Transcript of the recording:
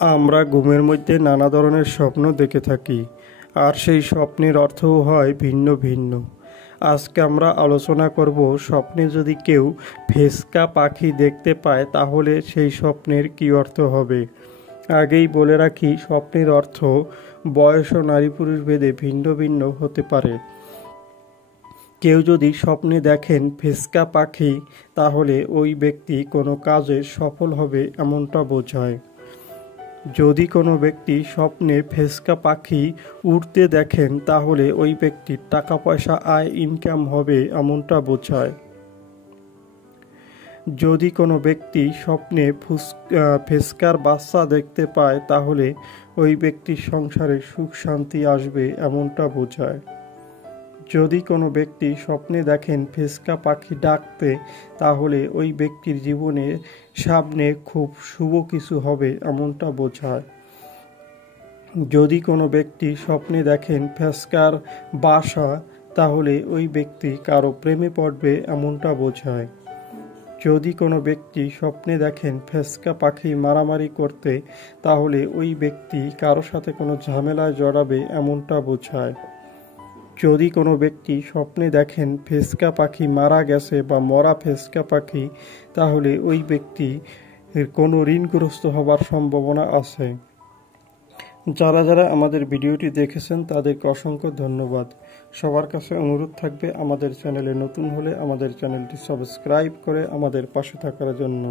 আমরা ঘুমের মধ্যে নানা ধরনের স্বপ্ন দেখে থাকি, আর সেই স্বপ্নের অর্থও হয় ভিন্ন ভিন্ন। আজকে আমরা আলোচনা করব, স্বপ্নে যদি কেউ ফেসকা পাখি দেখতে পায় তাহলে সেই স্বপ্নের কী অর্থ হবে। আগেই বলে রাখি, স্বপ্নের অর্থ বয়স ও নারী পুরুষ ভেদে ভিন্ন ভিন্ন হতে পারে। কেউ যদি স্বপ্নে দেখেন ফেসকা পাখি, তাহলে ওই ব্যক্তি কোনো কাজে সফল হবে এমনটা বোঝায়। যদি কোনো ব্যক্তি স্বপ্নে ফেসকা পাখি উড়তে দেখেন, তাহলে ওই ব্যক্তির টাকা পয়সা আয় ইনকাম হবে এমনটা বোঝায়। যদি কোনো ব্যক্তি স্বপ্নে ফেসকার বাচ্চা দেখতে পায়, তাহলে ওই ব্যক্তির সংসারে সুখ শান্তি আসবে এমনটা বোঝায়। যদি কোনো ব্যক্তি স্বপ্নে দেখেন ফেসকা পাখি ডাকতে, তাহলে ওই ব্যক্তির জীবনে সামনে খুব শুভ কিছু হবে এমনটা বোঝায়। যদি কোনো ব্যক্তি স্বপ্নে দেখেন ফেসকার বাসা, তাহলে ওই ব্যক্তি কারো প্রেমে পড়বে এমনটা বোঝায়। যদি কোনো ব্যক্তি স্বপ্নে দেখেন ফেসকা পাখি মারামারি করতে, তাহলে ওই ব্যক্তি কারো সাথে কোনো ঝামেলায় জড়াবে এমনটা বোঝায়। যদি কোনো ব্যক্তি স্বপ্নে দেখেন ফেসকা পাখি মারা গেছে বা মরা ফেসকা পাখি, তাহলে ওই ব্যক্তি কোনো ঋণগ্রস্ত হবার সম্ভাবনা আছে। যারা যারা আমাদের ভিডিওটি দেখেছেন তাদেরকে অসংখ্য ধন্যবাদ। সবার কাছে অনুরোধ থাকবে, আমাদের চ্যানেলে নতুন হলে আমাদের চ্যানেলটি সাবস্ক্রাইব করে আমাদের পাশে থাকার জন্য।